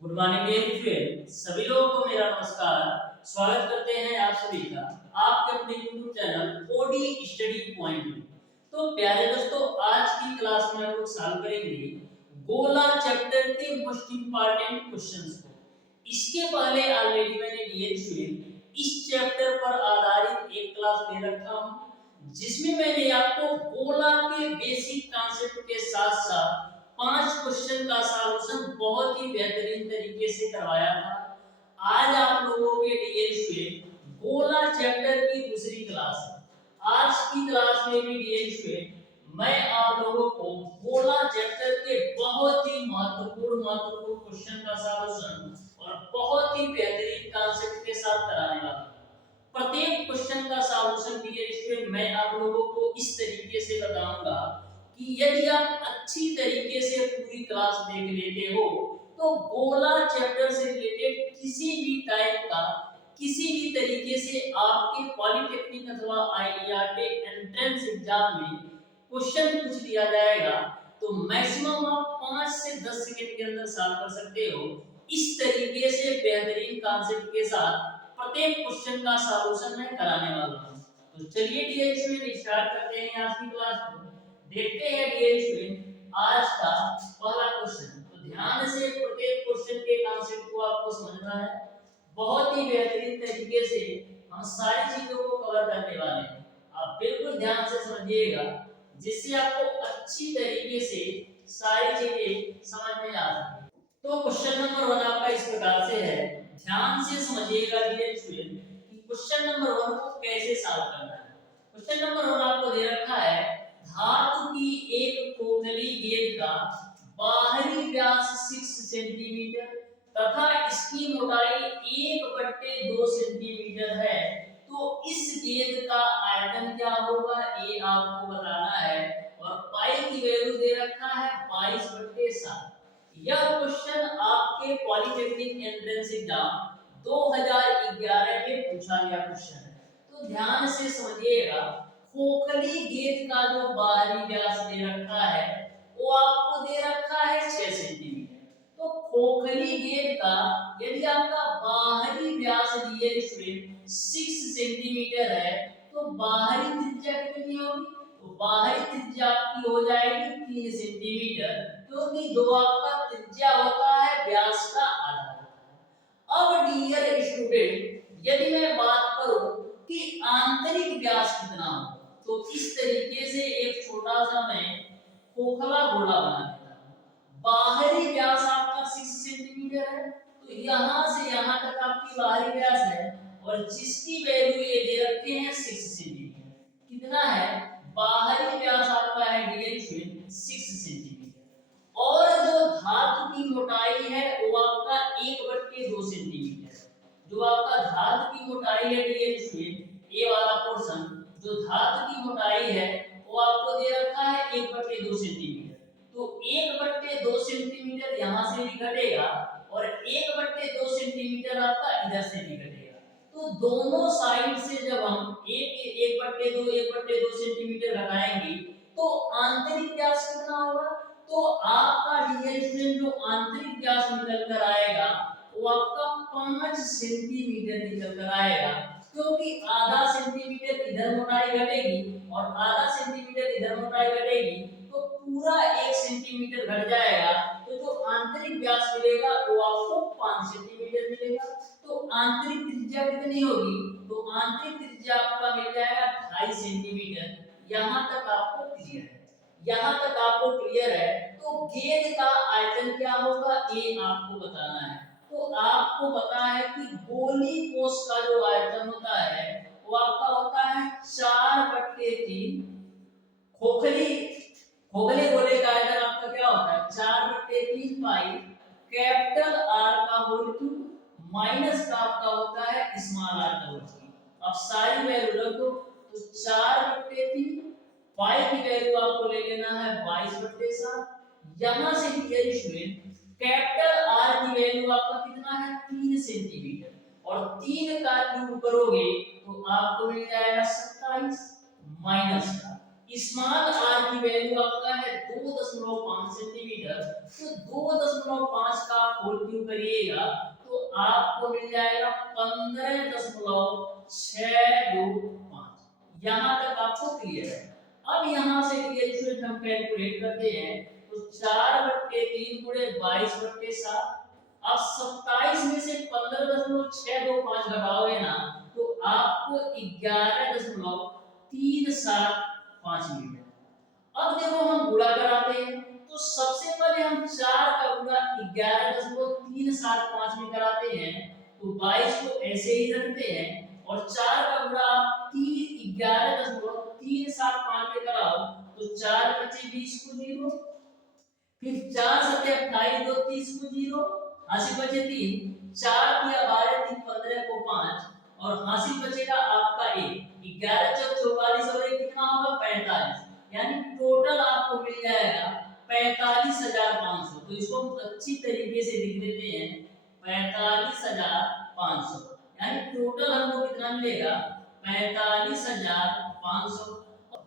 Good morning dear student, सभी लोगों को मेरा नमस्कार। स्वागत करते हैं आप सभी का आपके अपने YouTube channel OD study point में। तो प्यारे दोस्तों, आज की क्लास में हम लोग सॉल्व करेंगे गोला चैप्टर के मोस्ट इंपॉर्टेंट क्वेश्चंस को। इसके पहले ऑलरेडी मैंने डियर स्टूडेंट इस चैप्टर पर आधारित एक क्लास दे रखा हूं, जिसमें मैंने आपको गोला के बेसिक कॉन्सेप्ट के साथ साथ 5 क्वेश्चन का सॉल्यूशन बहुत ही बेहतरीन तरीके से करवाया था। आज आप लोगों के लिए स्टूडेंट गोला चैप्टर की दूसरी क्लास है। आज की क्लास में भी डियर स्टूडेंट मैं आप लोगों को गोला चैप्टर के बहुत ही महत्वपूर्ण क्वेश्चन का सॉल्यूशन और बहुत ही बेहतरीन कॉन्सेप्ट के साथ कराने वाला हूं। प्रत्येक क्वेश्चन का सॉल्यूशन डियर स्टूडेंट मैं आप लोगों को इस तरीके से बताऊंगा कि यदि आप अच्छी तरीके से पूरी क्लास देख लेते हो तो गोला चैप्टर से रिलेटेड किसी भी टाइप का किसी भी तरीके से आपके पॉलिटेक्निक अथवा आईईआरटी एंट्रेंस एग्जाम में क्वेश्चन पूछ दिया जाएगा तो मैक्सिमम आप 5 से 10 सेकंड के अंदर सॉल्व कर सकते हो। इस तरीके से बेहतरीन कॉन्सेप्ट के साथ प्रत्येक क्वेश्चन का सॉल्यूशन मैं कराने वाला हूं। तो चलिए डियर स्टूडेंट स्टार्ट करते हैं आज की क्लास को। देखते हैं डियर स्टूडेंट आज का पहला क्वेश्चन। तो ध्यान से प्रत्येक क्वेश्चन के कॉन्सेप्ट को आपको समझना है। बहुत ही बेहतरीन तरीके से हम सारी चीजों को कवर करने वाले हैं। आप बिल्कुल ध्यान से समझिएगा जिससे आपको अच्छी तरीके से सारी चीजें समझ में आ सके। तो क्वेश्चन नंबर 1 आपका इस प्रकार से है, ध्यान से समझिएगा डियर स्टूडेंट कि क्वेश्चन नंबर 1 को कैसे सॉल्व करना है। क्वेश्चन नंबर 1 आपको दे रखा है, धातु की एक खोखली गेंद का बाहरी व्यास 6 सेंटीमीटर तथा इसकी मोटाई 1/2 सेंटीमीटर है, तो इस गेंद का आयतन क्या होगा ये आपको बताना है। और पाई की वैल्यू दे रखा है 22/7। यह क्वेश्चन आपके पॉलिटेक्निक एंट्रेंस एग्जाम 2011 में पूछा गया क्वेश्चन है। तो ध्यान से समझिएगा, खोखली गेंद का जो बाहरी व्यास दे रखा है वो आपको दे रखा है 6 सेंटीमीटर। तो खोखली गेंद का यदि आपका बाहरी व्यास डियर स्टूडेंट 6 सेंटीमीटर है तो बाहरी त्रिज्या कितनी होगी? तो बाहरी त्रिज्या आपकी हो जाएगी 3 सेंटीमीटर, क्योंकि जो आपका त्रिज्या होता है व्यास का आधा होता है। अब डियर स्टूडेंट यदि मैं बात करूं कि आंतरिक व्यास कितना हो तो इस तरीके से एक छोटा सा मैं खोखला गोला बना देता हूं। बाहरी व्यास आपका 6 सेंटीमीटर है, तो यहां से यहां तक आपकी बाहरी व्यास है और जिसकी वैल्यू ये दे रखे हैं 6 सेंटीमीटर। कितना है? बाहरी व्यास आपका है डियर स्टूडेंट 6 सेंटीमीटर और जो धातु की मोटाई है वो आपका 1/2 सेंटीमीटर। जो आपका धातु की मोटाई है डियर स्टूडेंट ये वाला पोर्शन जो धातु की मोटाई है वो आपको दे रखा है 1/2 सेंटीमीटर। तो 1/2 सेंटीमीटर यहाँ से भी घटेगा और 1/2 सेंटीमीटर आपका इधर से भी घटेगा। तो दोनों साइड से जब हम 1/2 सेंटीमीटर घटाएंगे तो आंतरिक व्यास कितना होगा? तो आपका डियर स्टूडेंट जो आंतरिक व्यास निकल कर आएगा वो आपका 5 सेंटीमीटर निकल कर आएगा, क्योंकि आधा सेंटीमीटर इधर मोटाई घटेगी और आधा सेंटीमीटर इधर मोटाई घटेगी तो पूरा 1 सेंटीमीटर घट जाएगा। तो जो आंतरिक व्यास मिलेगा वो आपको 5 सेंटीमीटर मिलेगा। तो आंतरिक त्रिज्या कितनी होगी? तो आंतरिक त्रिज्या आपका मिल जाएगा 2.5 सेंटीमीटर। यहां तक आपको क्लियर है? यहां तक आपको क्लियर है? तो गेंद का आयतन क्या होगा ये आपको बताना है। तो आपको पता है कि गोली कोष का जो आयतन होता है वो आपका होता है 4/3। खोखली खोखले गोले का आयतन आपका क्या होता है? 4/3 पाई कैपिटल आर का होल क्यूब माइनस का आपका होता है स्मॉल आर का होल क्यूब। अब सारी वैल्यू रख दो। तो 4/3 पाई की वैल्यू आपको ले लेना है 22/7। यहां से डियर स्टूडेंट कैपिटल आर की वैल्यू आपका कितना है? 3 सेंटीमीटर और 3 का क्यूब करोगे तो आपको मिल जाएगा 27 माइनस का स्मॉल आर की वैल्यू आपका है 2.5 सेंटीमीटर, तो 2.5 का आप होल क्यूब करिएगा तो आपको मिल जाएगा 15.625। यहाँ तक आपको क्लियर है। अब यहाँ से क्लियर हम कैलकुलेट करते हैं तो 4/3 गुणे 22/7। अब 27 में से 15.625 घटाओगे ना तो आपको 11.375 मिलेगा। अब देखो हम गुणा कराते हैं तो सबसे पहले हम 4 का गुणा 11.375 में कराते हैं तो 22 को ऐसे ही रखते हैं और 4 का गुणा आप 11.375 में कराओ तो 4 बचे 20 को 0, फिर 4 सते 28 2 30 को 0, हासिल बचे 3, 4 दिया 12 3 15 को 5 और हासिल बचेगा आपका 1। 11 चौक 44 और 1 कितना होगा 45, यानी टोटल आपको मिल जाएगा 45,500। तो इसको हम अच्छी तरीके से लिख देते हैं 45,500, यानी टोटल हमको कितना मिलेगा 45,500।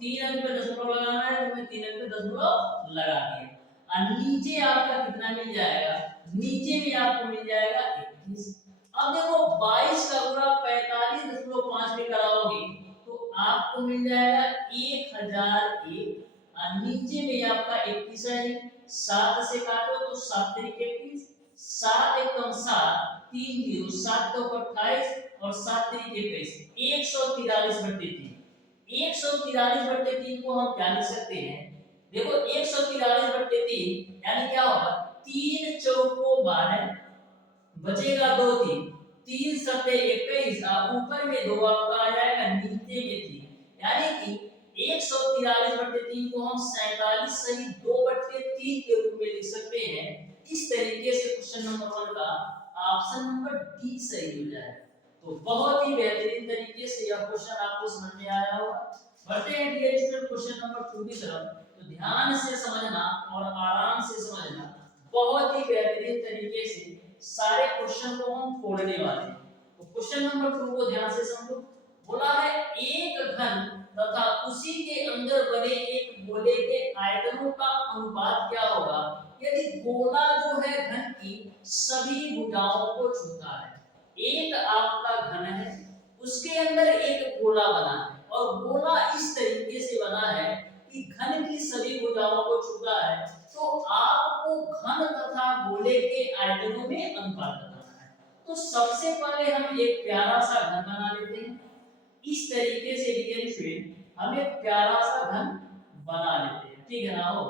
3 अंक पे दशमलव लगाना है तो मैं 3 अंक पे दशमलव लगा दिया। और नीचे आपका कितना मिल जाएगा, नीचे भी आपको मिल जाएगा 21। अब देखो 22 का गुणा 45.5 में कराओगे तो आपको मिल जाएगा 1001 और नीचे में आपका 21 है। 7 से काटो तो 7 3 21, 7 एकम 7 3 0, 7 2 28 और 7 3 21, 143/3। 143/3 को हम क्या लिख सकते हैं, देखो 143/3 यानी क्या होगा 3 चौको 12, बचेगा 2 3, 3 सते 21 और ऊपर में 2 आपका आ जाएगा नीचे में 3, यानी कि 143/3 को हम 47 सही 2/3 के रूप में लिख सकते हैं। इस तरीके से क्वेश्चन नंबर 1 का ऑप्शन नंबर डी सही हो जाएगा। तो बहुत ही बेहतरीन तरीके से यह क्वेश्चन आपको समझ में आया होगा। बढ़ते हैं डियर स्टूडेंट क्वेश्चन नंबर 2 की तरफ। तो ध्यान से समझना और आराम से समझना, बहुत ही बेहतरीन तरीके से सारे क्वेश्चन को हम खोलने वाले हैं। तो क्वेश्चन नंबर 2 को ध्यान से समझो। बोला है एक घन तथा उसी के अंदर बने एक गोले के आयतनों का अनुपात क्या होगा यदि गोला जो है घन की सभी भुजाओं को छूता है। एक आपका घन है, उसके अंदर एक गोला बना है और गोला इस तरीके से बना है कि घन की सभी भुजाओं को छूता है, तो आपको घन तथा गोले के आयतनों में अनुपात बताना है। तो सबसे पहले हम एक प्यारा सा घन बना लेते हैं। इस तरीके से डियर स्टूडेंट हम एक प्यारा सा घन बना लेते हैं, ठीक है ना हो।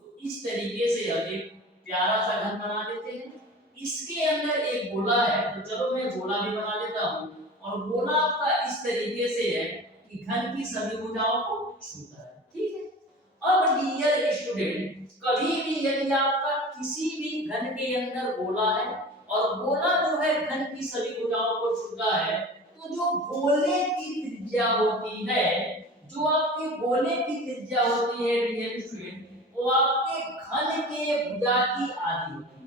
तो इस तरीके से हम एक प्यारा सा घन बना लेते हैं। इसके अंदर एक गोला है, तो चलो मैं गोला भी बना लेता हूं और गोला आपका इस तरीके से है कि घन की सभी भुजाओं को छूता है, ठीक है। अब डियर स्टूडेंट कभी भी यदि आपका किसी भी घन के अंदर गोला है और गोला जो है घन की सभी भुजाओं को छूता है, तो जो गोले की त्रिज्या होती है, जो आपके गोले की त्रिज्या होती है डियर स्टूडेंट, वो आपके घन के भुजा की आधी होती है।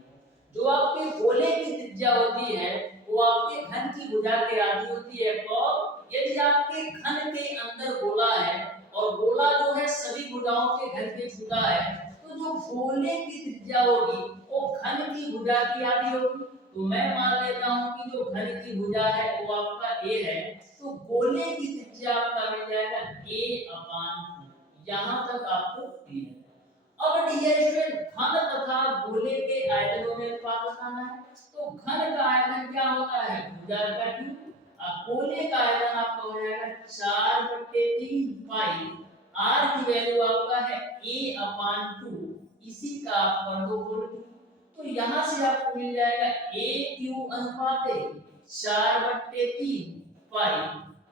जो आपके गोले की त्रिज्या होती है वो आपके घन की भुजा के आधी होती है। और यदि आपके घन के अंदर गोला है और गोला जो है सभी भुजाओं के घन के छूता है, तो जो गोले की त्रिज्या होगी वो घन की भुजा की आधी होगी। तो मैं मान लेता हूं कि जो घन की भुजा है वो आपका a है, तो गोले की त्रिज्या आपका मिल जाएगा a/2। यहां तक आपको क्लियर है। अब डियर स्टूडेंट घन तथा गोले के आयतनों में अनुपात बताना है। तो घन का आयतन क्या होता है भुजा का क्यूब, और गोले का आयतन आपका हो जाएगा 4/3 पाई। r की वैल्यू आपका है a/2, इसी का आप कर दो होल क्यूब, तो यहां से आपको मिल जाएगा a क्यूब अनुपात 4/3 पाई।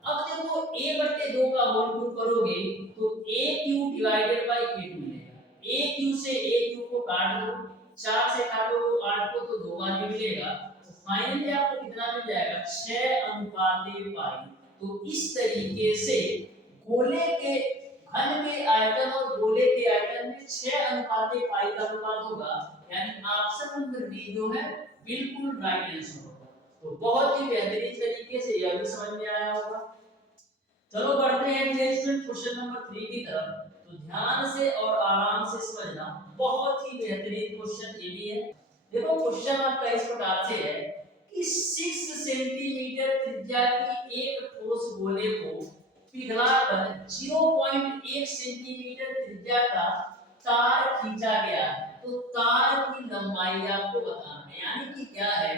अब देखो a/2 का होल क्यूब करोगे तो a क्यूब डिवाइडेड बाय 8 मिलेगा। a क्यूब से a क्यूब को काट दो, 4 से काटो तो 8 को तो 2 बार ही मिलेगा, तो फाइनली आपको कितना मिल जाएगा 6/पाई। तो इस तरीके से गोले के घन के आयतन और गोले के आयतन में 6/पाई का अनुपात होगा, यानी ऑप्शन नंबर बी जो है बिल्कुल राइट आंसर होगा। तो बहुत ही बेहतरीन तरीके से यह भी समझ में आया होगा। चलो बढ़ते हैं नेक्स्ट क्वेश्चन नंबर 3 की तरफ। तो ध्यान से और आराम से समझना, बहुत ही बेहतरीन क्वेश्चन ये भी है। देखो क्वेश्चन आपका इस प्रकार से है कि 6 सेंटीमीटर त्रिज्या की एक ठोस गोले को पिघलाकर 0.1 सेंटीमीटर त्रिज्या का तार खींचा गया है। तो तार की लंबाई आपको बताना है, यानी कि क्या है,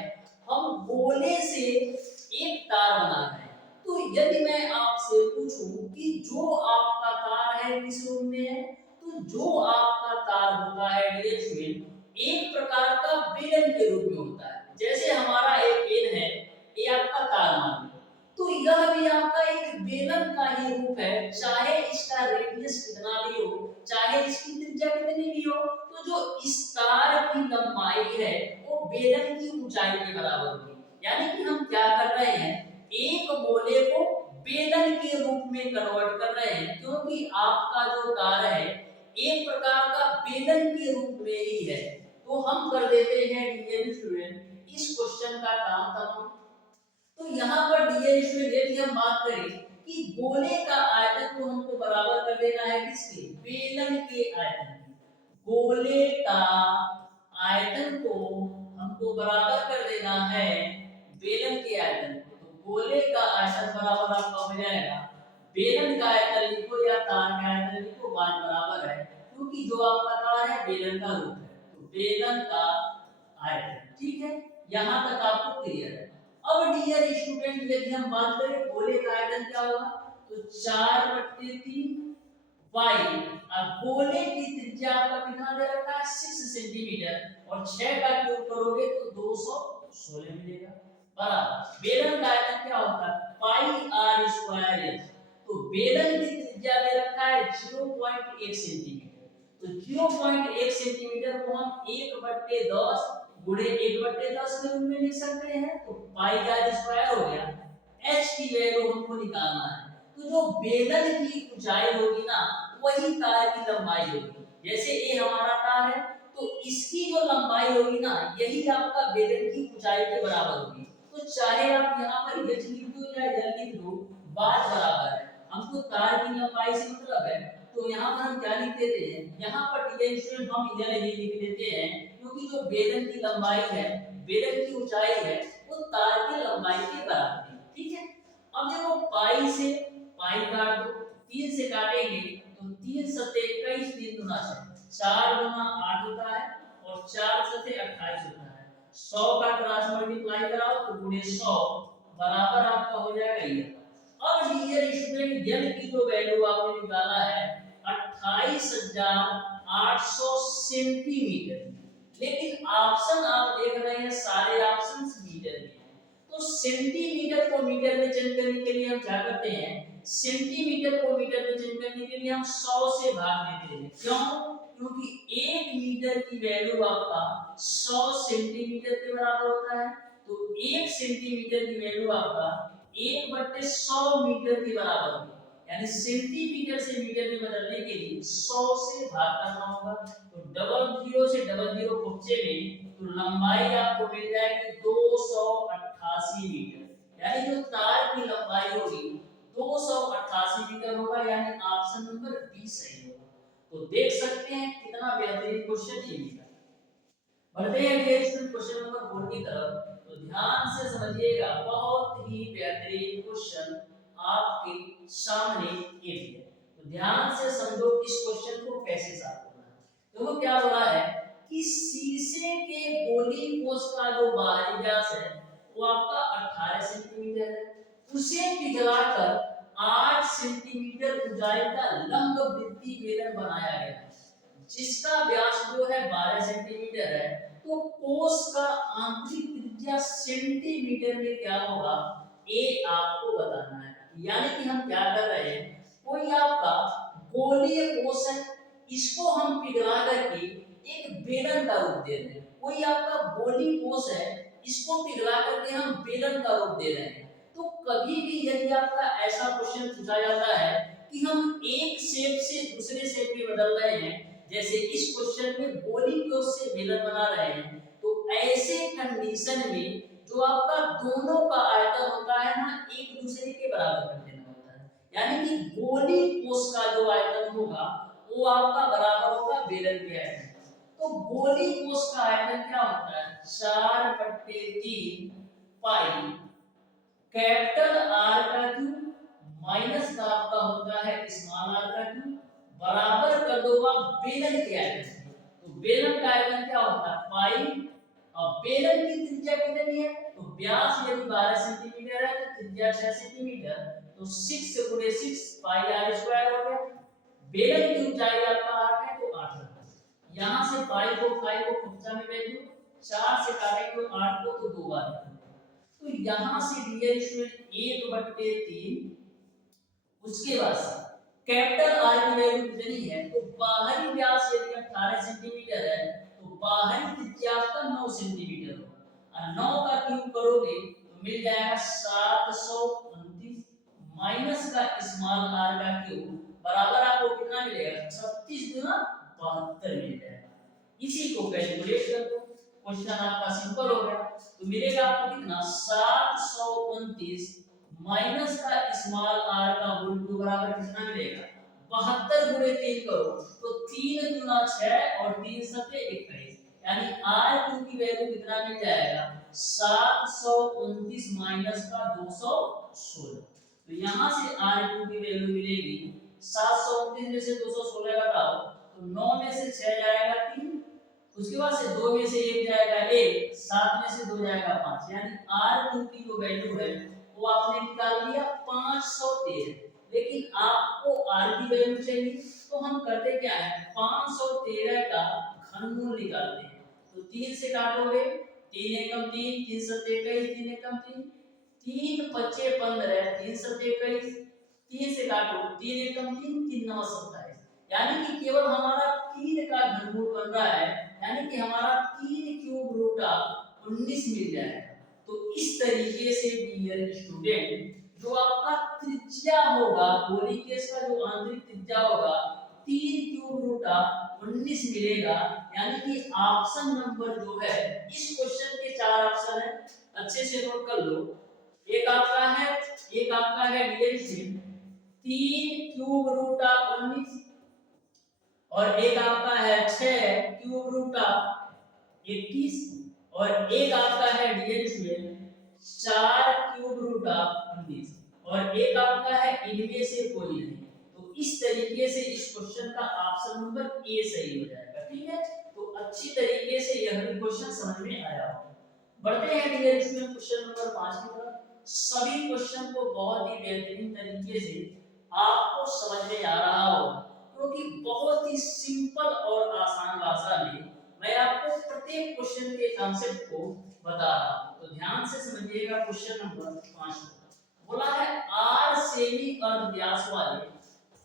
हम गोले से एक तार बना रहे हैं। तो यदि मैं आपसे पूछूं कि जो आपका तार है किस रूप में है, तो जो आपका तार होता है डियर स्टूडेंट, एक प्रकार का बेलन के रूप में होता है। जैसे हमारा एक पेन है, ये आपका तार मान लो, तो यह भी आपका एक बेलन का ही रूप है, चाहे इसका रेडियस कितना भी हो, चाहे इसकी त्रिज्या कितनी भी हो। तो जो इस तार की लंबाई है वो बेलन की ऊंचाई के बराबर होगी। यानी कि हम क्या कर रहे हैं, एक गोले को बेलन के रूप में कन्वर्ट कर रहे हैं, क्योंकि आपका जो तार है एक प्रकार का बेलन के रूप में ही है। तो हम कर देते हैं डियर स्टूडेंट इस क्वेश्चन का काम तमाम। तो यहाँ पर डियर स्टूडेंट यदि हम बात करें कि गोले का आयतन को हमको बराबर कर देना है किसके, बेलन के आयतन की। गोले का आयतन को हमको बराबर कर देना है बेलन के आयतन को। तो गोले का आयतन बराबर आपका हो जाएगा, बेलन का आयतन लिखो या तार का आयतन लिखो, मान बराबर है, क्योंकि जो आपका तार है बेलन का रूप है, तो बेलन का आयतन। ठीक है, यहाँ तक आपको क्लियर है। अब डियर स्टूडेंट यदि हम बात करें गोले का आयतन क्या होगा, तो 4/3 पाई। अब गोले की त्रिज्या आपका कितना दे रखा है, 6 सेंटीमीटर, और 6 का क्यूब करोगे तो 216 मिलेगा, बराबर बेलन का आयतन क्या होता है, पाई आर स्क्वायर एच। तो बेलन की त्रिज्या दे रखा है 0.1 सेंटीमीटर, तो 0.1 सेंटीमीटर को हम 1/10 गुणे 1/10 के रूप में लिख सकते हैं। तो पाई आर स्क्वायर हो गया, एच की वैल्यू हमको निकालना है। तो जो बेलन की ऊंचाई होगी ना, वही तार की लंबाई होगी। जैसे ये हमारा तार है, तो इसकी जो लंबाई होगी ना, यही आपका बेलन की ऊंचाई के बराबर होगी। तो चाहे आप यहाँ पर एच लिख दो या एल लिख दो, बात बराबर है। हमको तार की लंबाई से मतलब है, तो यहाँ पर हम क्या लिख देते हैं, यहाँ पर डियर स्टूडेंट हम एल ही लिख देते हैं, क्योंकि जो बेलन की लंबाई है, बेलन की ऊंचाई है, वो तार की लंबाई के बराबर है। ठीक है, अब देखो पाई से पाई काट दो, 3 से काटेंगे तो 3 सते 21, 3 दूना 4 दूना 8 होता है, और 4 सते 28 होता है। 100 का क्रॉस मल्टीप्लाई कराओ तो गुणे 100 बराबर आपका हो जाएगा ये। अब डियर स्टूडेंट यल की जो वैल्यू आपने निकाला है 28,800 सेंटीमीटर, लेकिन ऑप्शन आप देख रहे हैं सारे ऑप्शंस मीटर में हैं। तो सेंटीमीटर को मीटर में चेंज करने के लिए हम क्या करते हैं, सेंटीमीटर को मीटर में चेंज करने के लिए हम 100 से भाग देते हैं। क्यों, क्योंकि 1 मीटर की वैल्यू आपका 100 सेंटीमीटर के बराबर होता है। तो 1 सेंटीमीटर की वैल्यू आपका 1/100 मीटर के बराबर होगी। यानी सेंटीमीटर से मीटर में बदलने के लिए 100 से भाग करना होगा। तो डबल जीरो से डबल जीरो बच्चे में तो लंबाई आपको मिल जाएगी 288 मीटर। यानी जो तार की लंबाई होगी 288 मीटर होगा, यानी ऑप्शन नंबर बी सही होगा। तो देख सकते हैं कितना बेहतरीन क्वेश्चन ये मिला। बढ़ते हैं क्वेश्चन नंबर 4 की तरफ। तो ध्यान से समझिएगा, बहुत ही बेहतरीन क्वेश्चन आपके सामने ये भी है। तो ध्यान से समझो इस क्वेश्चन को कैसे सॉल्व करना है। देखो क्या बोला है कि शीशे के गोली कोष का जो बाहरी व्यास है वो आपका 18 सेंटीमीटर है, उसे पिघलाकर 8 सेंटीमीटर ऊंचाई का लंब वृत्तीय बेलन बनाया गया है, जिसका व्यास जो है 12 सेंटीमीटर है। तो कोष का आंतरिक त्रिज्या सेंटीमीटर में क्या होगा, ये आपको बताना है। यानी कि हम क्या कर रहे हैं, कोई आपका गोलीय कोष है, इसको हम पिघला करके एक बेलन का रूप दे रहे हैं। कोई आपका गोली कोष है, इसको पिघला करके हम बेलन का रूप दे रहे हैं। तो कभी भी यदि आपका ऐसा क्वेश्चन पूछा जाता है कि हम एक शेप से दूसरे शेप में बदल रहे हैं, जैसे इस क्वेश्चन में गोली कोष से बेलन बना रहे हैं, तो ऐसे कंडीशन में जो आपका दोनों का आयतन होता है ना, एक दूसरे के बराबर कर देना होता है। यानी कि गोली कोष का जो आयतन होगा वो आपका बराबर होगा बेलन के आयतन। तो गोली कोष का आयतन क्या होता है 4/3 पाई कैपिटल आर का क्यूब माइनस का आपका होता है स्मॉल आर का क्यूब बराबर कर दो आप बेलन के आयतन से। तो बेलन का आयतन क्या होता है पाई। अब बेलन की त्रिज्या कितनी है तो व्यास यदि 12 सेंटीमीटर है तो त्रिज्या 6 सेंटीमीटर तो 6 गुणे 6 पाई आर स्क्वायर हो गया। बेलन की ऊंचाई आपका 8 है तो 8 रखो। यहां से पाई को कक्षा में भेज दो 4 से काटेंगे तो 8 को तो 2 बार तो यहां से डियर स्टूडेंट 1/3 उसके बाद कैपिटल आर की वैल्यू कितनी है तो बाहरी व्यास यदि 18 सेंटीमीटर है तो बाहरी त्रिज्या आपका 9 सेंटीमीटर होगा और 9 का क्यूब करोगे तो मिल जाएगा 729 माइनस का स्मॉल आर का क्यूब बराबर आपको कितना मिलेगा 36 गुना 72 मिल जाएगा। इसी को कैलकुलेट कर दो क्वेश्चन आपका सिंपल हो गया। तो मिलेगा आपको कितना 729 माइनस का स्मॉल आर का होल टू बराबर कितना मिलेगा 72 गुणे 3 करो तो 3 गुना 6 और 3 सत्ते 21 यानी आर क्यू की वैल्यू कितना मिल जाएगा 729 माइनस का 216। तो यहां से आर क्यू की वैल्यू मिलेगी 729 में से 216 घटाओ तो 9 में से 6 जाएगा 3 उसके बाद से 2 में से 1 जाएगा 1 7 में से 2 जाएगा 5 यानी आर क्यू की जो वैल्यू है वो आपने निकाल लिया 513। लेकिन आपको आर की वैल्यू चाहिए तो हम करते क्या है 513 का घनमूल निकालते हैं। तो 3 से काटोगे 3 एकम 3 3 सत्ते 21 3 एकम 3 3 पच्चे 15 3 सत्ते 21 3 से काटो 3 एकम 3 3 9 27 यानी कि केवल हमारा 3 का घनमूल बन रहा है यानी कि हमारा 3 क्यूब रूट ऑफ 19 मिल जाएगा। तो इस तरीके से डियर स्टूडेंट जो आपका त्रिज्या होगा गोली केस का जो आंतरिक त्रिज्या होगा 3 क्यूब रूट ऑफ 19 मिलेगा। यानी कि ऑप्शन नंबर जो है इस क्वेश्चन के 4 ऑप्शन है अच्छे से नोट कर लो। एक आपका है dear student 3 cube root of 19 और एक आपका है 6 क्यूब रूट ऑफ 21 और एक आपका है dear student 4 cube root of 19 और एक आपका है इनमें से कोई नहीं। तो इस तरीके से इस क्वेश्चन का ऑप्शन नंबर ए सही हो जाएगा। ठीक है तो अच्छी तरीके से यह भी क्वेश्चन समझ में आया होगा। बढ़ते हैं डियर स्टूडेंट क्वेश्चन नंबर 5 की तरफ। सभी क्वेश्चन को बहुत ही बेहतरीन तरीके से आपको समझ में आ रहा होगा क्योंकि बहुत ही सिंपल और आसान भाषा में मैं आपको प्रत्येक क्वेश्चन के कॉन्सेप्ट को बता रहा हूं। तो ध्यान से समझिएगा क्वेश्चन नंबर 5 बोला है आर सेमी अर्ध व्यास वाले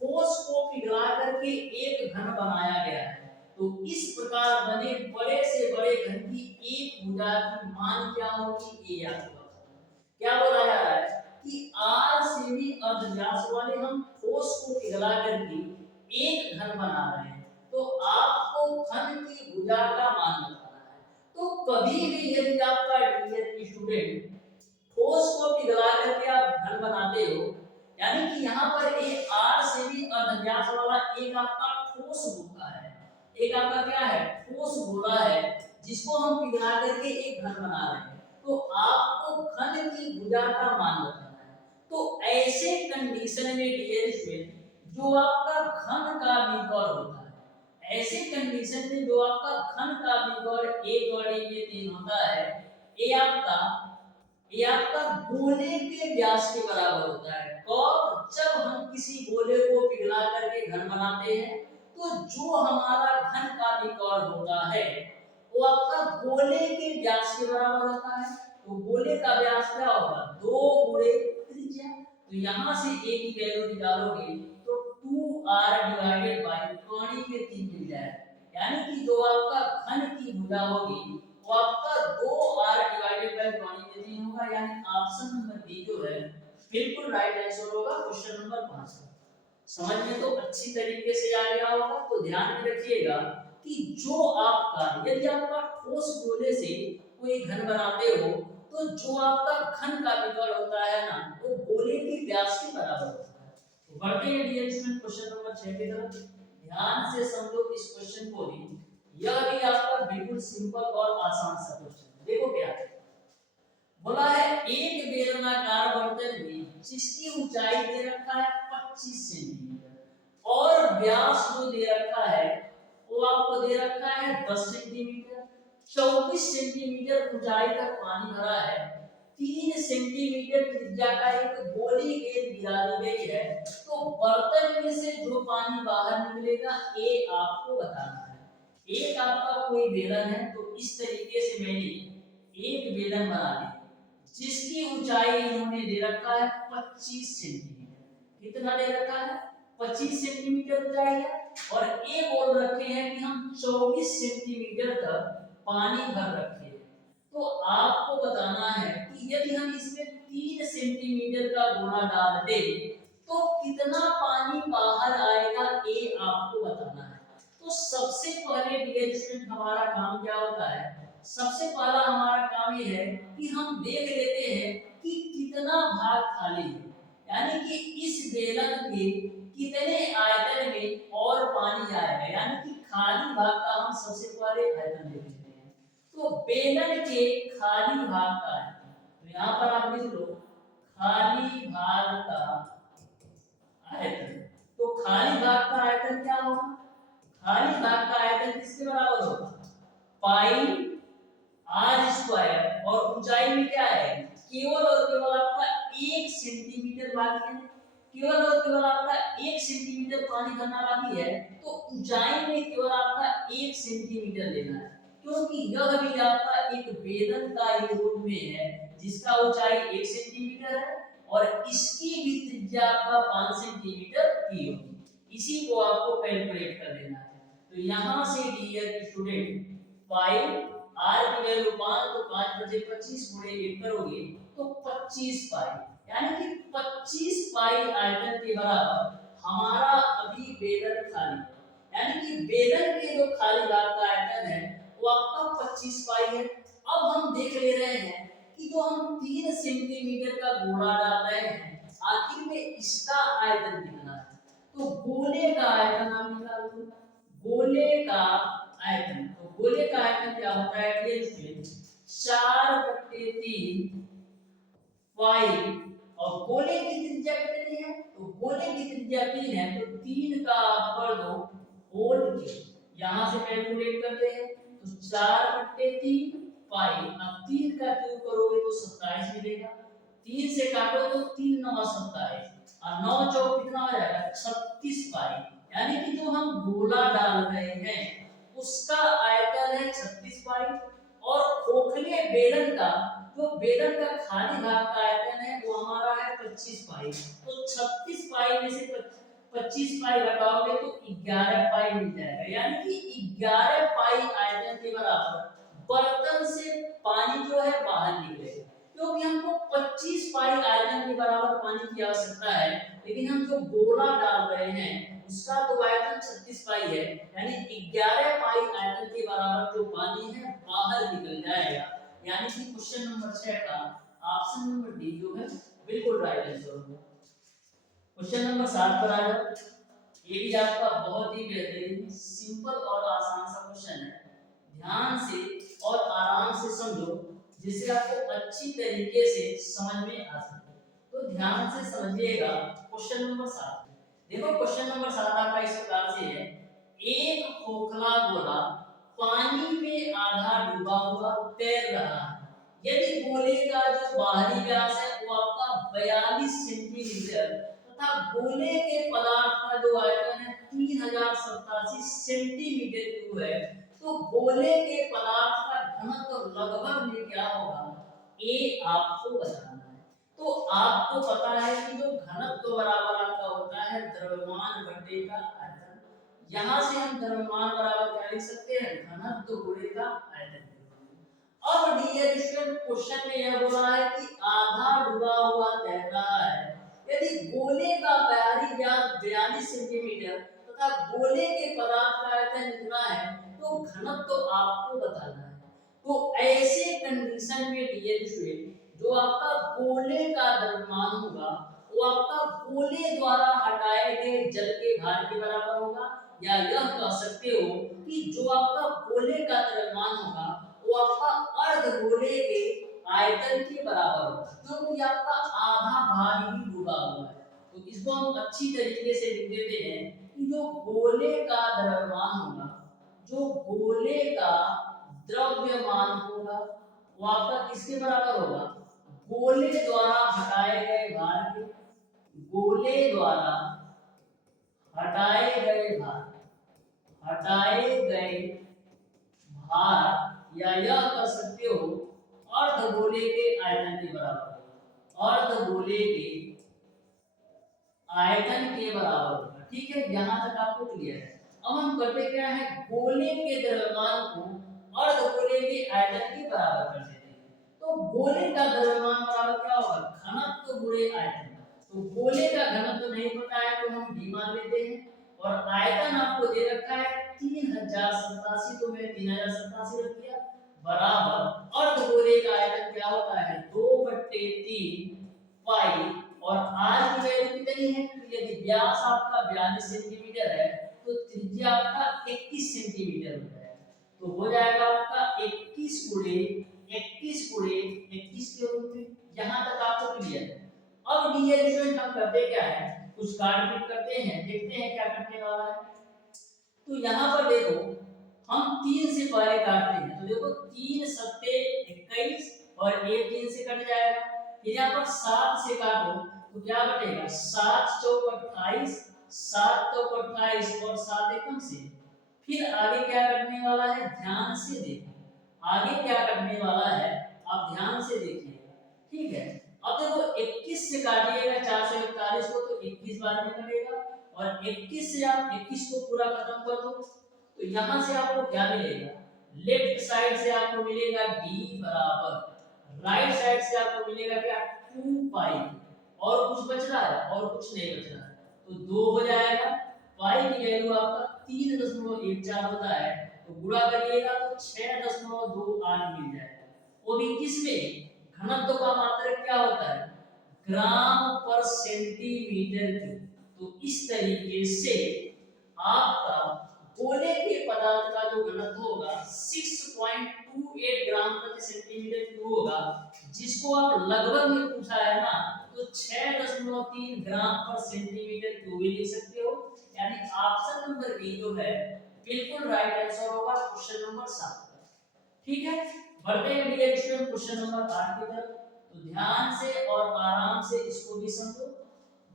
ठोस को पिघला करके एक घन बनाया गया है। तो इस प्रकार बने बड़े से बड़े घन की एक भुजा की मान क्या होगी ए आपको क्या बोला जा रहा है कि आर सेमी अर्ध व्यास वाले हम ठोस को पिघला करके एक घन बना रहे हैं। तो आपको घन की भुजा का मान बताना है। तो कभी भी यदि आपका डियर स्टूडेंट ठोस को पिघला करके आप घन बनाते हो यानी कि यहाँ पर एक आर सेमी अर्ध व्यास वाला एक आपका ठोस गोला है एक आपका क्या है ठोस गोला है जिसको हम पिघला करके एक घन बना रहे हैं। तो आपको घन की भुजा का मान बताना है। तो ऐसे कंडीशन में डियर स्टूडेंट जो आपका घन का विकर्ण होता है ऐसे कंडीशन में जो आपका घन का विकर्ण 1/3 होता है ये आपका गोले के व्यास के बराबर होता है। कब जब हम किसी गोले को पिघला करके घन बनाते हैं तो जो हमारा घन का विकर्ण होता है वो आपका गोले के व्यास के बराबर होता है। तो गोले का व्यास क्या होगा 2 गुणे त्रिज्या। तो यहाँ से a की वैल्यू निकालोगे तो 2r डिवाइडेड बाय पानी के 3 मिल जाएगा। यानी कि जो आपका घन की भुजा होगी वो आपका 2r डिवाइडेड बाय पानी के 3 होगा। यानी ऑप्शन नंबर बी जो है बिल्कुल राइट आंसर होगा क्वेश्चन नंबर 5। समझ में तो अच्छी तरीके से आ गया होगा। तो ध्यान में रखिएगा कि जो आपका यदि आपका ठोस गोले से कोई घन बनाते हो तो जो आपका घन का विकर्ण होता है ना वो गोले के व्यास के बराबर होता है। तो बढ़ते हैं डियर स्टूडेंट क्वेश्चन नंबर 6 की तरफ। ध्यान से समझो इस क्वेश्चन को भी, यह भी आपका बिल्कुल सिंपल और आसान सा क्वेश्चन है। देखो क्या है, बोला है एक बेलनाकार बर्तन में जिसकी ऊंचाई दे रखा है 25 सेंटीमीटर और व्यास जो दे रखा है वो आपको दे रखा है 10 सेंटीमीटर, 24 सेंटीमीटर ऊंचाई तक पानी भरा है, 3 सेंटीमीटर त्रिज्या का एक गोली गेंद गिरा दी गई है, तो बर्तन में से जो पानी बाहर निकलेगा ये आपको बताना है। एक आपका कोई बेलन है, तो इस तरीके से मैंने एक बेलन बना ली जिसकी ऊंचाई इन्होंने दे रखा है 25 सेंटीमीटर। कितना दे रखा है? 25 सेंटीमीटर ऊंचाई है, और ये बोल रखे हैं कि हम 24 सेंटीमीटर तक पानी भर रखे हैं। तो आपको बताना है कि यदि हम इसमें 3 सेंटीमीटर का गोला डाल दें तो कितना पानी बाहर आएगा, ये आपको बताना है। तो सबसे पहले डियर स्टूडेंट हमारा काम क्या होता है? सबसे पहला हमारा काम ये है कि हम देख लेते हैं कि कितना भाग खाली है, यानी कि इस बेलन के कितने आयतन में और पानी आएगा, यानी कि खाली भाग का हम सबसे पहले आयतन देख लेते हैं। तो बेलन के खाली भाग का आयतन, तो यहाँ पर आप लिख लो खाली भाग का आयतन। तो खाली भाग का आयतन क्या होगा? खाली भाग का आयतन किसके बराबर होगा? पाई आर स्क्वायर, और ऊंचाई में क्या है? केवल और केवल आपका 1 सेंटीमीटर बाकी है, केवल और केवल आपका 1 सेंटीमीटर पानी भरना बाकी है, तो ऊंचाई में केवल आपका 1 सेंटीमीटर लेना है, क्योंकि यह भी आपका एक बेलन का ही रूप में है जिसका ऊंचाई 1 सेंटीमीटर है और इसकी भी त्रिज्या आपका 5 सेंटीमीटर की होगी। इसी को आपको कैलकुलेट कर लेना है। तो यहाँ से डियर स्टूडेंट पाई आर की वैल्यू 5, तो 5 बचे 25 गुणे 1 करोगे तो 25 पाई, यानी कि 25 पाई आयतन के बराबर हमारा अभी बेलन खाली, यानी कि बेलन के जो खाली भाग का आयतन है वो आपका 25 पाई है। अब हम देख ले रहे हैं कि जो हम 3 सेंटीमीटर का गोला डाल रहे हैं, आखिर में इसका आयतन कितना है? तो गोले का आयतन हम निकाल दो, गोले का आयतन। तो गोले का आयतन क्या होता है? 4/3 पाई, और गोले की त्रिज्या कितनी है? तो गोले की त्रिज्या 3 है, तो 3 का आप कर दो होल क्यूब, यहां से कैलकुलेट करते हैं। तो 4/3 पाई, अब 3 का क्यूब करोगे तो 27 मिलेगा, 3 से काटो तो 3 9 27, और 9 चौक कितना हो जाएगा? 36 पाई, यानी कि जो हम गोला डाल रहे हैं उसका आयतन है 36 पाई, और खोखले बेलन का जो बेलन का खाली भाग का आयतन है वो हमारा है 25 पाई। तो 36 पाई में से 25 पाई घटाओगे तो 11 पाई मिल जाएगा, यानी कि 11 पाई आयतन के बराबर बर्तन से पानी जो है बाहर निकलेगा, क्योंकि हमको 25 पाई आयतन के बराबर पानी की आवश्यकता है, लेकिन हम जो गोला डाल रहे हैं उसका तो आयतन 36 पाई है, यानी 11 पाई आयतन के बराबर जो पानी है बाहर निकल जाएगा, यानी कि क्वेश्चन नंबर 6 का ऑप्शन नंबर डी जो है बिल्कुल राइट आंसर होगा। क्वेश्चन नंबर 7 पर आ जाओ। ये भी आपका बहुत ही बेहतरीन सिंपल और आसान सा क्वेश्चन है, ध्यान से और आराम से समझो जिससे आपको अच्छी तरीके से समझ में आ सके। तो ध्यान से समझिएगा क्वेश्चन नंबर 7। देखो क्वेश्चन नंबर 7 आपका इस प्रकार से है, एक खोखला गोला पानी में आधा डूबा हुआ तैर रहा है, यदि गोले का जो बाहरी व्यास है वो आपका 42 सेंटीमीटर तथा गोले के पदार्थ का जो आयतन है 3087 सेंटीमीटर क्यूब है, तो गोले के पदार्थ का घनत्व लगभग में क्या होगा, ये आपको बताना है। तो आपको पता है कि जो घनत्व बराबर आपका होता है द्रव्यमान बटे का आयतन, यहां से हम द्रव्यमान बराबर क्या लिख सकते हैं? घनत्व गुणे का आयतन। अब डियर स्टूडेंट क्वेश्चन में यह बोला है कि आधा डूबा हुआ तैर रहा है, यदि गोले का बाहरी व्यास 42 सेंटीमीटर तथा गोले के पदार्थ का आयतन इतना है, तो घनत्व तो आपको बताना है। तो ऐसे कंडीशन में डियर स्टूडेंट जो आपका गोले का द्रव्यमान होगा वो आपका गोले द्वारा हटाए गए जल के भार के बराबर होगा, या आयतन के बराबर होगा, क्योंकि आपका आधा भाग ही डूबा हुआ है। तो इसको हम अच्छी तरीके से लिख देते हैं कि जो गोले का द्रव्यमान होगा, जो गोले का द्रव्यमान होगा वो आपका किसके बराबर होगा, गोले द्वारा हटाए गए भार के, गोले द्वारा हटाए गए भार, हटाए गए भार या यह कर सकते हो अर्धगोले के आयतन के बराबर होगा, अर्धगोले के आयतन के बराबर होगा। ठीक है, यहां तक आपको क्लियर है। अब हम करते क्या है, गोले के द्रव्यमान को अर्धगोले के आयतन के बराबर कर देते हैं। तो गोले का द्रव्यमान बराबर क्या होगा, घनत्व गुणे आयतन। तो गोले का घनत्व नहीं पता है तो हम d मान लेते हैं, और आयतन आपको दे रखा है 3087, तो मैंने 3087 रख दिया, बराबर अर्धगोले का आयतन क्या होता है 2/3 पाई, और r की वैल्यू कितनी है, तो यदि व्यास आपका 42 सेंटीमीटर है तो त्रिज्या आपका 21 सेंटीमीटर होता है। तो हो जाएगा आपका 21 गुणे 21 गुणे 21 के रूप में। यहां तक आपको क्लियर है। अब डियर स्टूडेंट हम करते क्या है, कुछ कार्ड फिट करते हैं, देखते हैं क्या करने वाला है। तो यहाँ पर देखो हम 3 से पहले काटते हैं, तो देखो 3 सत्ते 21 और 1 3 से कट जाएगा। फिर यहाँ पर 7 से काटो तो क्या बचेगा, 7 चौक 28, 7 चौक 28 और 7 एकम से। फिर आगे क्या करने वाला है, ध्यान से देखो, आगे क्या करने वाला है आप ध्यान से देखिएगा। ठीक है, अब देखो 21 से काटिएगा 441 को तो 21 बार में कटेगा, और 21 से आप 21 को पूरा खत्म कर दो तो यहां से आपको क्या मिलेगा, लेफ्ट साइड से आपको मिलेगा d बराबर, राइट साइड से आपको मिलेगा क्या 2 पाई, और कुछ बच रहा है और कुछ नहीं बच रहा है, तो 2 हो जाएगा। पाई की वैल्यू आपका 3.14 होता है, तो गुणा करिएगा तो 6.28 मिल जाएगा। वो भी किसमें, घनत्व का मात्रक क्या होता है, ग्राम पर सेंटीमीटर क्यूब। तो इस तरीके से आपका गोले के पदार्थ का जो घनत्व होगा 6.28 ग्राम प्रति सेंटीमीटर क्यूब होगा, जिसको आप लगभग में पूछा है ना तो 6.3 ग्राम पर सेंटीमीटर क्यूब भी लिख सकते हो। यानी ऑप्शन नंबर बी जो है बिल्कुल राइट आंसर होगा क्वेश्चन नंबर 7। ठीक है, बढ़ते हैं डियर स्टूडेंट क्वेश्चन नंबर 8 की तरफ। तो ध्यान से और आराम से इसको भी समझो,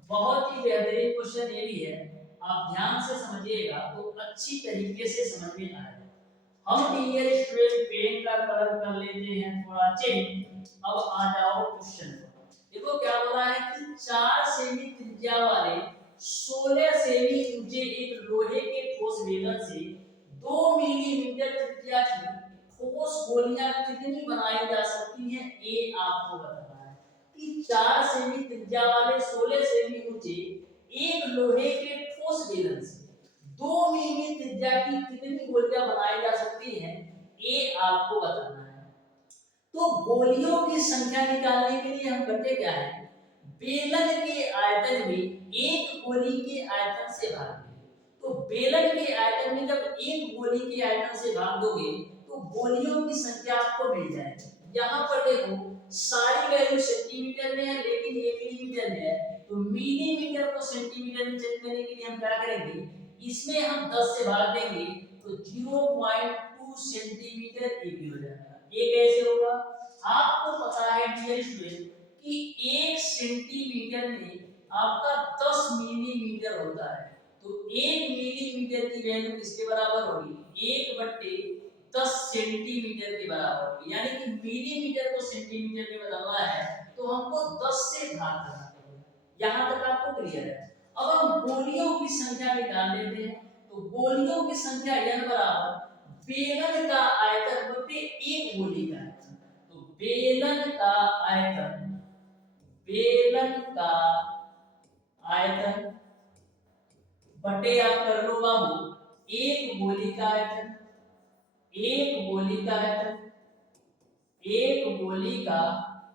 बहुत ही बेहतरीन क्वेश्चन ये भी है, आप ध्यान से समझिएगा तो अच्छी तरीके से समझ में आएगा। हम डियर स्टूडेंट पेन का कलर कर लेते हैं थोड़ा चेंज। अब आ जाओ क्वेश्चन पर, देखो क्या बोला है कि 4 सेमी त्रिज्या वाले 16 सेमी ऊंचे एक लोहे के ठोस बेलन से 2 मिलीमीटर त्रिज्या की ठोस गोलियां कितनी बनाई जा सकती हैं, ये आपको बताना है। कि 4 सेमी त्रिज्या वाले 16 सेमी ऊंचे एक लोहे के ठोस बेलन से 2 मिमी त्रिज्या की कितनी गोलियां बनाई जा सकती हैं, ये आपको बताना है। तो गोलियों की संख्या निकालने के लिए हम करते क्या है, बेलन के आयतन में एक गोली के आयतन से भाग देंगे। तो बेलन के आयतन में जब एक गोली के आयतन से भाग दोगे तो गोलियों की संख्या आपको मिल जाएगी। यहाँ पर देखो सारी वैल्यू सेंटीमीटर में है लेकिन ये मिलीमीटर में है, तो मिलीमीटर को सेंटीमीटर में चेंज करने के लिए हम क्या करेंगे, इसमें हम 10 से भाग देंगे तो 0.2 सेंटीमीटर ये भी हो जाएगा। ये कैसे होगा, आपको पता है डियर स्टूडेंट कि 1 सेंटीमीटर में आपका 10 मिलीमीटर होता है, तो 1 मिलीमीटर की वैल्यू किसके बराबर होगी, 1/10 सेंटीमीटर के बराबर होगी। यानी कि मिलीमीटर को सेंटीमीटर में बदलना है तो हमको 10 से भाग करना पड़ेगा। यहां तक आपको क्लियर है। अब हम गोलियों की संख्या निकाल लेते हैं, तो गोलियों की संख्या n बराबर बेलन का आयतन बटे एक गोली का आयतन। तो बेलन का आयतन, बेलन का आयतन बटे आप कर लो बाबू एक गोली का आयतन, एक गोली का आयतन, एक गोली का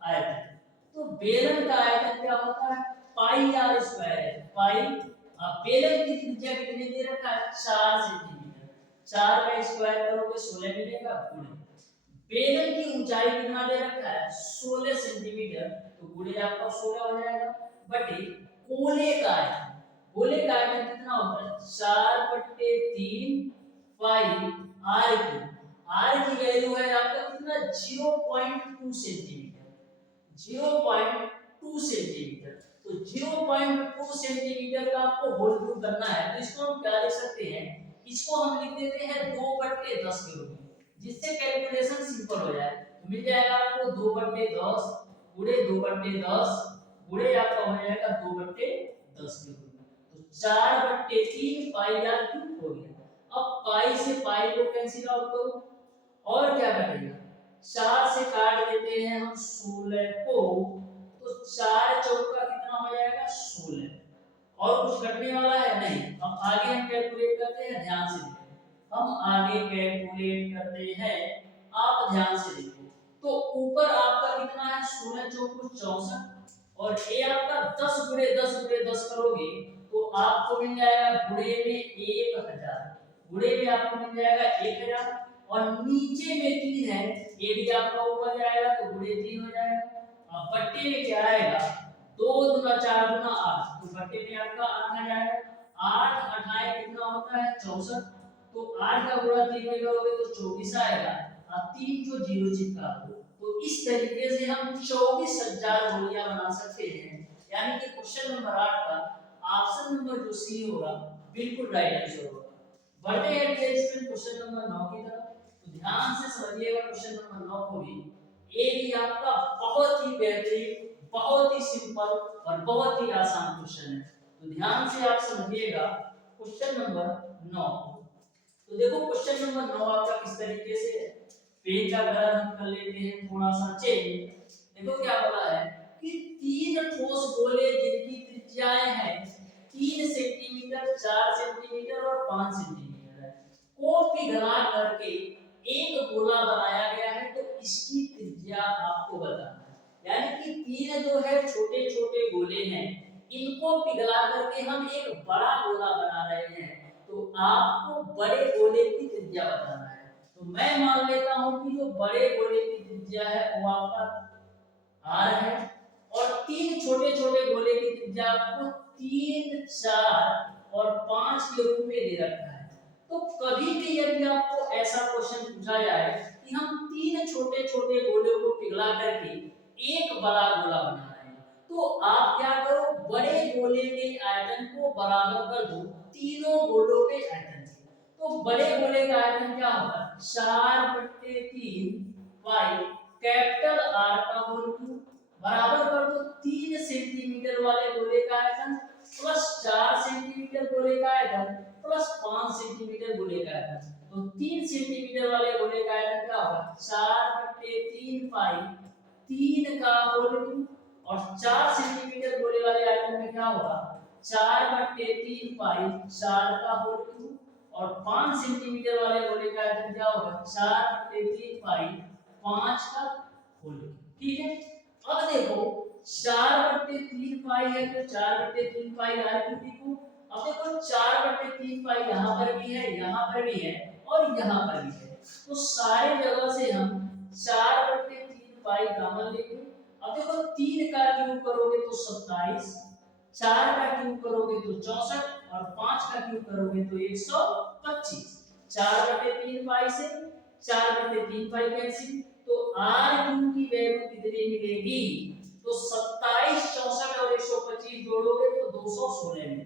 आयतन। तो बेलन का आयतन क्या होता है, पाई आर स्क्वायर है। पाई बेलन की त्रिज्या कितनी दे रखा है 4 सेंटीमीटर, 4 का स्क्वायर करोगे 16 मिलेगा गुणे बेलन की ऊंचाई कितना दे रखा है 16 सेंटीमीटर, तो गुणे आपका 16 हो जाएगा, बटे गोले का आयतन, गोले का आयतन कितना होता है 4/3 पाई आर की, आर की वैल्यू है आपका कितना 0.2 सेंटीमीटर, 0.2 सेंटीमीटर, तो 0.2 सेंटीमीटर का आपको होल क्यूब करना है, तो इसको हम क्या लिख सकते हैं, इसको हम लिख देते हैं 2/10 के रूप में, जिससे कैलकुलेशन सिंपल हो जाए, तो मिल जाएगा आपको 2/10 गुणे 2/10 गुणे आपका हो जाएगा 2/10 के रूप में, तो 4/3 पाई आर क्यूब हो गया। अब पाई से पाई को कैंसिल आउट करो और क्या करेगा 4 से काट देते हैं हम 16 को, तो 4 चौका कितना हो जाएगा 16, और कुछ घटने वाला है नहीं। अब आगे हम कैलकुलेट करते हैं, ध्यान से देखो, हम आगे कैलकुलेट करते हैं, आप ध्यान से देखो, तो ऊपर आपका कितना है 16 चौको 64, और ये आपका 10 गुणे 10 गुणे 10 करोगे तो आपको मिल जाएगा गुणे में 1000, गुणे में आपको मिल जाएगा 1000, और नीचे में 3 है, ये भी आपका ऊपर जाएगा तो गुणे 3 हो जाएगा। अब बट्टे में क्या आएगा 2 दूना 4 दूना 8, तो बट्टे में आपका 8 आ जाएगा, 8 अठाए कितना होता है 64, तो 8 का गुणा 3 में करोगे तो 24 आएगा, और 3 जो 0 चिपका दो, तो इस तरीके से हम 24,000 गोलियां बना सकते हैं, यानी कि क्वेश्चन नंबर 8 का ऑप्शन नंबर जो सी होगा बिल्कुल राइट आंसर होगा। बढ़ते हैं स्टूडेंट क्वेश्चन नंबर 9 की तरफ, तो ध्यान से समझिएगा क्वेश्चन नंबर 9 को भी, ये भी आपका बहुत ही बेहतरीन, बहुत ही सिंपल और बहुत ही आसान क्वेश्चन है, तो ध्यान से आप समझिएगा क्वेश्चन नंबर 9। तो देखो क्वेश्चन नंबर 9 आपका किस तरीके से, पेज का कलर हम कर लेते हैं थोड़ा सा चेंज। देखो क्या बोला है कि 3 ठोस गोले जिनकी त्रिज्याएं हैं 3 सेंटीमीटर, 4 सेंटीमीटर और 5 सेंटीमीटर है, को पिघला करके एक गोला बनाया गया है, तो इसकी त्रिज्या आपको बताना है, यानी कि 3 जो है छोटे छोटे गोले हैं, इनको पिघला करके हम एक बड़ा गोला बना रहे हैं, तो आपको बड़े गोले की त्रिज्या बताना है। तो मैं मान लेता हूं कि जो बड़े गोले की त्रिज्या है वो आपका r है, और 3 छोटे छोटे गोले की त्रिज्या आपको 3, 4 और 5 के रूप में दे रखा है। तो कभी भी यदि आपको ऐसा क्वेश्चन पूछा जाए कि हम 3 छोटे छोटे गोलों को पिघला करके एक बड़ा गोला बना रहे हैं, तो आप क्या करो बड़े गोले के आयतन को बराबर कर दो तीनों गोलों के आयतन से, तो बड़े गोले का आयतन क्या होगा 4/3 पाई कैपिटल आर का होल क्यूब बराबर कर दो 3 सेंटीमीटर वाले गोले का आयतन प्लस 4 सेंटीमीटर गोले का आयतन प्लस 5 सेंटीमीटर गोले का आयतन, तो 3 सेंटीमीटर वाले गोले का आयतन क्या होगा 4/3 पाई 3 का होल क्यूब, और 4 सेंटीमीटर गोले वाले आयतन में क्या होगा 4/3 पाई 4 का होल क्यूब, और 5 सेंटीमीटर वाले गोले का आयतन क्या होगा 4/3 पाई 5 का होल क्यूब। ठीक है, अब देखो 4/3 पाई है तो 4/3 पाई आर क्यूब लिखो, अब देखो 4/3 पाई यहाँ पर भी है, यहाँ पर भी है और यहाँ पर भी है, तो सारे जगह से हम 4/3 पाई कॉमन लेंगे। अब देखो 3 का क्यूब करोगे तो 27, 4 का क्यूब करोगे तो 64, और 5 का क्यूब करोगे तो 125। 4/3 पाई से 4/3 पाई कैंसिल, तो r क्यूब की वैल्यू कितनी मिलेगी, तो 27, 64 और 125 जोड़ोगे तो 216 मिलेगी,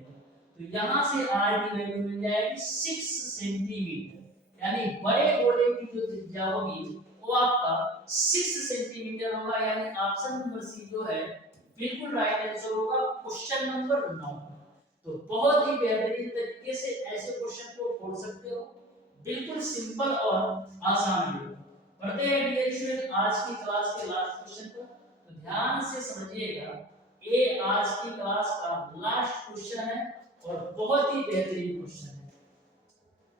तो यहां से r की वैल्यू मिल जाएगी 6 सेंटीमीटर, यानी बड़े गोले की जो त्रिज्या होगी वो आपका 6 सेंटीमीटर होगा, यानी ऑप्शन नंबर सी जो है बिल्कुल राइट आंसर होगा क्वेश्चन नंबर 9। तो बहुत ही बेहतरीन तरीके से ऐसे क्वेश्चन को खोल सकते हो, बिल्कुल सिंपल और आसान भी। बढ़ते हैं डियर स्टूडेंट आज की क्लास के लास्ट क्वेश्चन पर, तो ध्यान से समझिएगा, ये आज की क्लास का लास्ट क्वेश्चन है और बहुत ही बेहतरीन क्वेश्चन है,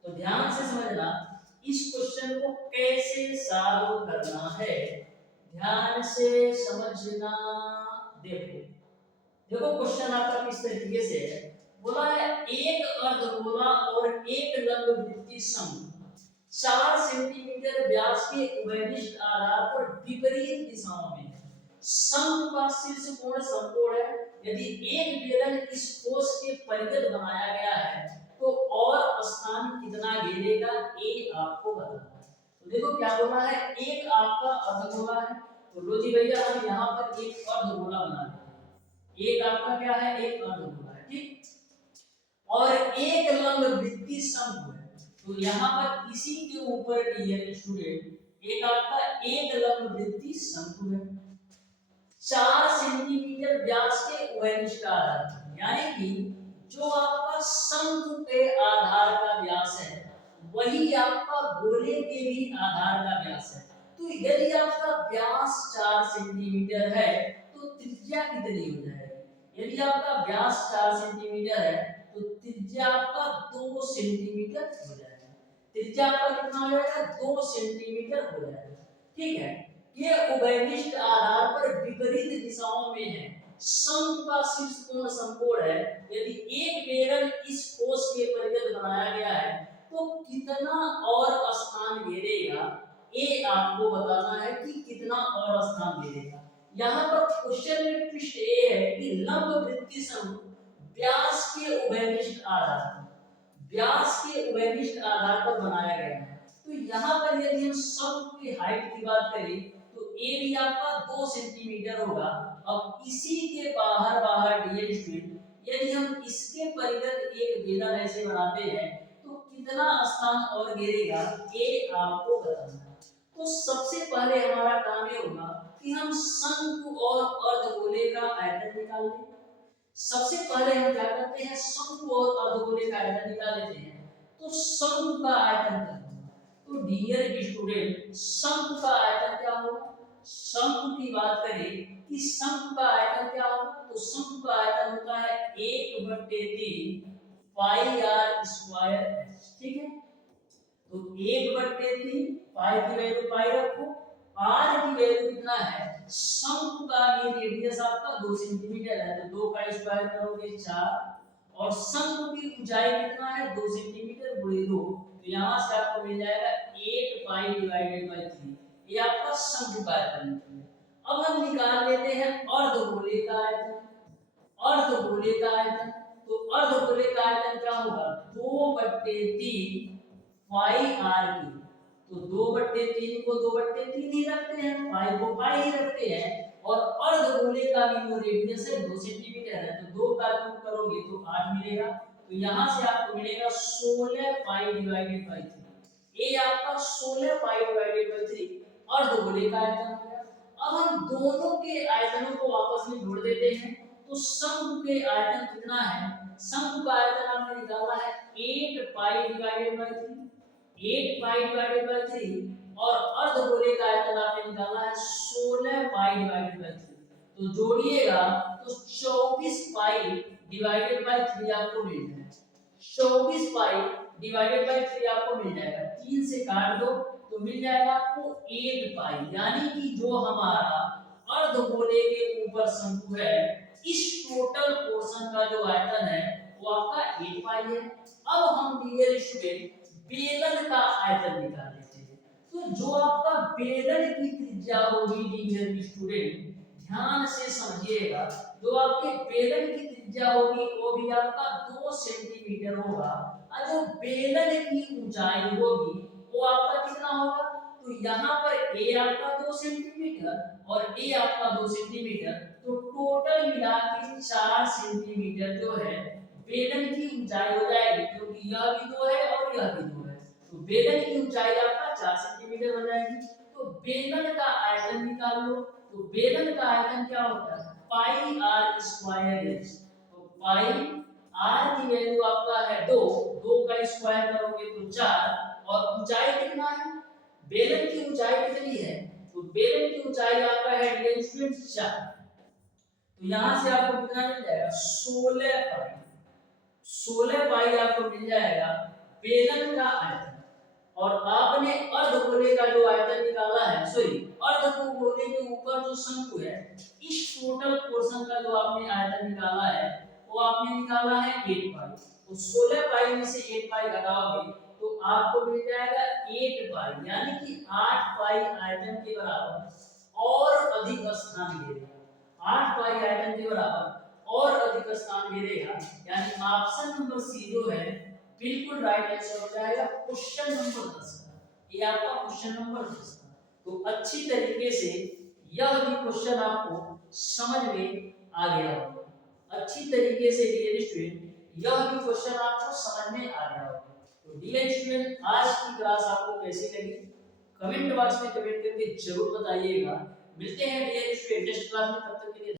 तो ध्यान से समझना इस क्वेश्चन को कैसे सॉल्व करना है, ध्यान से समझना। देखो देखो क्वेश्चन आपका किस तरीके से है, बोला है एक अर्धगोला और एक लंबवृत्तीय शंकु 4 सेंटीमीटर व्यास के उभयनिष्ठ आधार पर विपरीत दिशाओं में है। शंकु का शीर्ष कोण समकोण है। यदि एक बेलन इस कोष के परिगत बनाया गया है तो और स्थान कितना घेरेगा, ये आपको बताना है। तो देखो क्या बोला है, एक आपका अर्धगोला है, तो लो जी भैया हम यहाँ पर एक अर्धगोला बना लेते हैं। एक आपका क्या है, एक अर्धगोला है, ठीक। और एक लंब वृत्तीय शंकु है, तो यहाँ पर इसी के ऊपर डियर स्टूडेंट एक आपका एक लंब वृत्तीय शंकु है। 4 सेंटीमीटर व्यास के उभयनिष्ठ आधार, यानी कि जो आपका शंकु के आधार का व्यास है वही आपका गोले के भी आधार का व्यास है। तो यदि आपका व्यास 4 सेंटीमीटर है तो त्रिज्या कितनी हो जाएगी? यदि आपका व्यास 4 सेंटीमीटर है तो त्रिज्या आपका 2 सेंटीमीटर हो जाएगा। त्रिज्या आपका कितना हो जाएगा? 2 सेंटीमीटर हो जाएगा, ठीक है। ये उभयनिष्ठ आधार पर विपरीत दिशाओं में है। शंकु का शीर्ष कोण समकोण है। यदि एक बेलन इस कोष के परिगत बनाया गया है तो कितना और स्थान घेरेगा, ये आपको बताना है कि कितना और स्थान घेरेगा। यहाँ पर क्वेश्चन में ट्विस्ट ये है कि लंब वृत्तीय शंकु व्यास के उभयनिष्ठ आधार, व्यास के उभयनिष्ठ आधार पर बनाया गया है। तो यहाँ पर यदि हम शंकु की हाइट की बात करें तो ए भी आपका 2 सेंटीमीटर होगा। अब इसी के बाहर डियर स्टूडेंट यदि हम इसके परिगत एक बेलन ऐसे बनाते हैं तो कितना स्थान और घेरेगा, ये आपको बताना है। तो सबसे पहले हमारा काम ये होगा कि हम शंकु और अर्धगोले का आयतन निकाल लें। सबसे पहले हम क्या करते हैं, शंकु और अर्धगोले का आयतन निकाल लेते हैं। तो शंकु का आयतन क्या होगा? तो डियर स्टूडेंट शंकु का आयतन क्या होगा? शंकु की बात करें कि शंकु का आयतन क्या होगा, तो शंकु का आयतन होता है 1/3 पाई आर स्क्वायर, ठीक है। तो 1/3 पाई की वैल्यू पाई रखो, आर की वैल्यू कितना है, शंकु का ये रेडियस आपका 2 सेंटीमीटर है, तो 2 का स्क्वायर करोगे 4, और शंकु की ऊंचाई कितना है 2 सेंटीमीटर गुणे 2, तो यहां से आपको मिल जाएगा 8 पाई डिवाइडेड बाय 3, ये आपका शंकु का आयतन निकल गया। अब हम निकाल लेते हैं अर्धगोले का आयतन। अर्धगोले का आयतन, तो अर्धगोले का आयतन क्या होगा, 2/3 पाई आर की, तो 2/3 को 2/3 ही रखते हैं, पाई को पाई ही रखते हैं, और अर्धगोले का भी जो रेडियस है 2 सेंटीमीटर है, तो 2 का क्यूब करोगे तो 8 मिलेगा। तो यहां से आपको मिलेगा 16 पाई डिवाइडेड बाय 3, ये आपका 16 पाई डिवाइडेड बाय 3 अर्धगोले का आयतन हो गया। अब हम दोनों के आयतनों को आपस में जोड़ देते हैं, तो शंकु के आयतन कितना है, शंकु का आयतन आपने निकाला है 8 पाई divided by 3, 8 pi divided by 3, और अर्धगोले का आयतन आपने निकाला है 16 पाई डिवाइडेड बाय 3, तो जोड़िएगा तो 24 पाई डिवाइडेड बाय 3 आपको मिल जाएगा। 24 पाई डिवाइडेड बाय 3 आपको मिल जाएगा, 3 से काट दो तो मिल जाएगा आपको 8 पाई, यानी कि जो हमारा अर्धगोले के ऊपर शंकु है इस टोटल पोर्शन का जो आयतन है वो आपका 8 पाई है। अब हम डियर स्टूडेंट बेलन का आयतन निकाल लेते हैं। तो जो आपका बेलन की त्रिज्या होगी डियर स्टूडेंट, ध्यान से समझिएगा, जो आपके बेलन की त्रिज्या होगी वो भी आपका 2 सेंटीमीटर होगा, और जो बेलन की ऊंचाई होगी वो आपका कितना होगा, तो यहाँ पर ए आपका 2 सेंटीमीटर और ए आपका 2 सेंटीमीटर, तो टोटल मिला के 4 सेंटीमीटर जो है बेलन की ऊंचाई हो जाएगी, क्योंकि यह भी 2 है और यह भी 2 है, तो बेलन की ऊंचाई आपका 4 सेंटीमीटर हो जाएगी। तो बेलन का आयतन निकाल लो, तो बेलन का आयतन क्या होता है, पाई आर स्क्वायर एच, तो पाई आर की वैल्यू आपका है 2, 2 का स्क्वायर करोगे तो 4, और ऊंचाई कितना है, बेलन की ऊंचाई कितनी है, तो बेलन की ऊंचाई आपका है डियर स्टूडेंट 4, तो यहां से आपको कितना मिल जाएगा 16 पाई, 16 पाई आपको मिल जाएगा बेलन का आयतन। और आपने अर्धगोले का जो आयतन निकाला है, सॉरी अर्धगोले के ऊपर जो शंकु है इस टोटल पोर्शन का जो आपने आयतन निकाला है वो आपने निकाला है 8 पाई, तो 16 पाई में से 8 पाई घटाओगे तो आपको मिल जाएगा 8 पाई, यानी कि 8 पाई आयतन के बराबर और अधिक स्थान घेरेगा। 8 पाई आयतन के बराबर और अधिक स्थान घेरेगा, यानी ऑप्शन नंबर सी जो है बिल्कुल राइट आंसर हो जाएगा क्वेश्चन नंबर 10 का। ये आपका क्वेश्चन नंबर 10 का। तो अच्छी तरीके से यह भी क्वेश्चन आपको समझ में आ गया होगा। अच्छी तरीके से डियर स्टूडेंट यह भी क्वेश्चन आपको समझ में आ गया होगा। तो डियर स्टूडेंट आज की क्लास आपको कैसी लगी कमेंट बॉक्स में कमेंट करके जरूर बताइएगा। मिलते हैं डियर स्टूडेंट नेक्स्ट क्लास में, तब तक के लिए